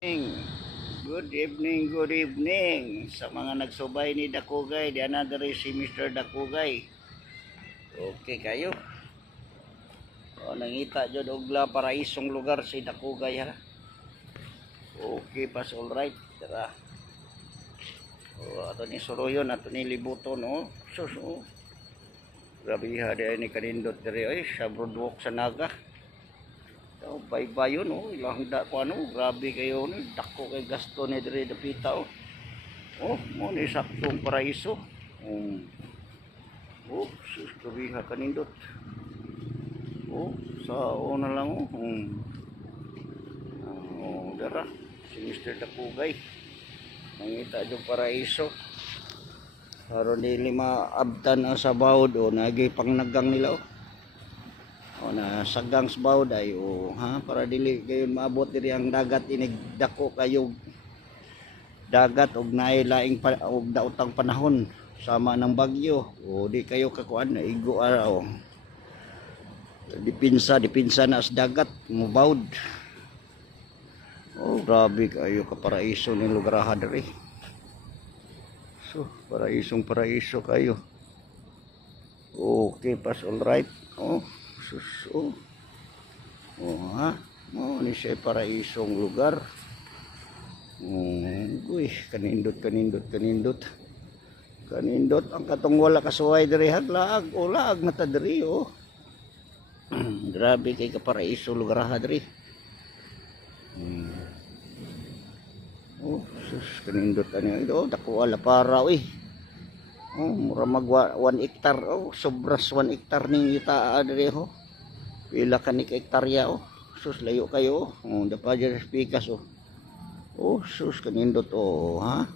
Good evening, good evening sa mga nagsubay ni Dakugay. Di another si Mr. Dakugay. Okay kayo. O, nangita dyan ogla para isong lugar si Dakugay ha. Okay, pas alright. Tara. O, ato ni Soroyon, ato ni Libuton, no? Sus, o. Grabe ha, di ni kanindot diri ay sa Broadwalk sa Naga. Oh, bye-bye yun, oh. Ilang da ko ano, grabe kayo, no? Dako kay gasto ni diri dapita, oh. Oh, mo ni saktong paraiso. Oh, sus kabiha kanindot. Oh, sa una lang, oh. Oh, dara, si Mr. Dakugay. Mangita yung paraiso. Karon di lima abtan ang sa bawd, oh, nagi pangnagang nila, oh. O na sagang sabaw dayo ha para dili kayo maabot diri ang dagat inig dako kayo dagat og naay laing og daotang panahon sama ng bagyo o di kayo kakuan na igo araw dipinsa na sa dagat mubawd. Oh grabe kayo ka paraiso ni lugar ha diri. So paraiso kayo. Okay, pas alright. Oh suso. Oh ha. Oh ni siya paraisong lugar. Uy, kanindot. Kanindot ang katong wala kasuway diri haglaag o laag na ta diri oh. Grabe kay ka paraiso lugar ha diri. Oh, sus kanindot ani oh dako wala para uy. Oh, mura mag 1 hectare oh, sobras 1 hectare ning yuta diri ho. Pila ka ni hektarya oh. Sus layo kayo oh. Dapa dyan pikas oh. Oh sus kanindot oh ha.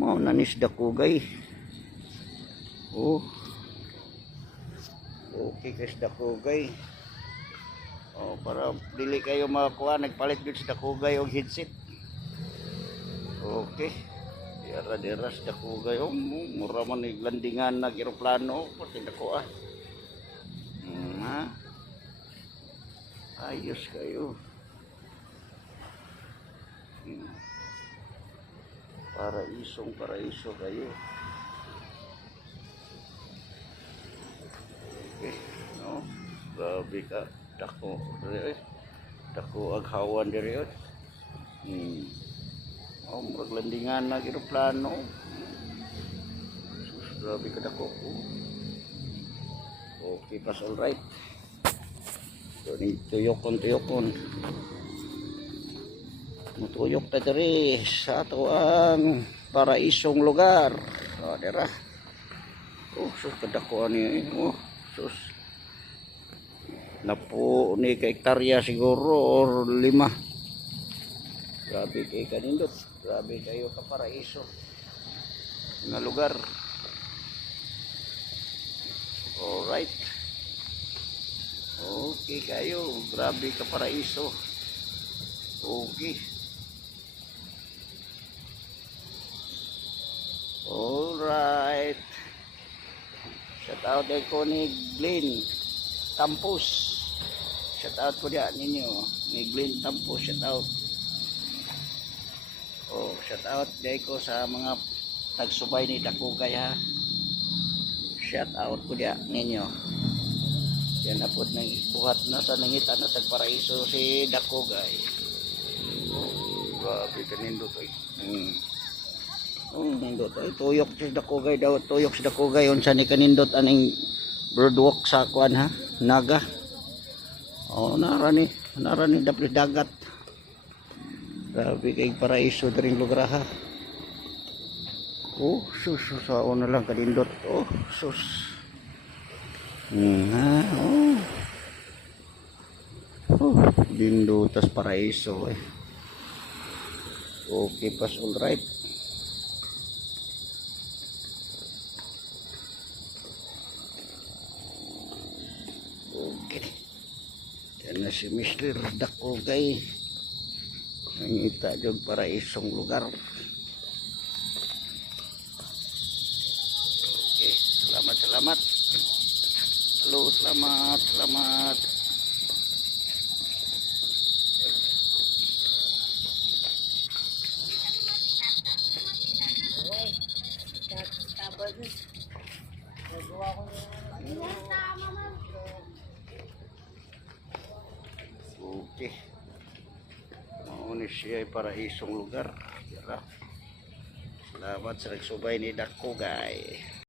Mao nanis Dakugay. Oh. Okay kas Dakugay. Oh para dili kayo makakuha nagpalit gyud sa Dakugay og headset. Okay. Dira sa Dakugay oh. Mura man ni landingan nag eroplano pati dako ah. Ha? Ayos kayo. Paraiso kayo. Okay, no? Grabe ka. Dako aghawan diri ot. Oh, maglandingan na eroplano. Grabe ka dako. Okay, pas alright. Tuyokon. Matuyok ta diri sa ato ang paraisong lugar. O, dira. Oh, sus kadako ani. Oh, sus. Napo ni ka hektarya siguro or 5. Grabe kay kanindot. Grabe kayo ka paraiso nga lugar. Alright. Okay kayo. Grabe ka paraiso. Okay. Alright. Shout out din ko ni Glenn Tampos. Shout out ko diyan ninyo. Ni Glenn Tampos. Shout out. Oh, shout out din ko sa mga nagsubay ni Dakugay ha. Shout out ko diyan ninyo. Yan apod nang buhat na sa nangita na sa paraiso si Dakugay. Oh, grabe kanindot ay. Oh, nindot ay tuyok si Dakugay daw, tuyok si Dakugay unsa ni kanindot aning Broadwalk sa kuan ha, Naga. Oh, narani dapit dagat. Grabe kay paraiso diri lugar ha. Oh, sus sa una lang kanindot. Oh, sus. Bindutas paraiso eh. Okay, pas alright. Okay. Yan na si Mr. Dakugay. Nangita jog paraisong lugar. Okay, salamat. Halo, selamat. Okay. Mauni siya ay paraisong lugar. Salamat sa nagsubay ni Dakugay.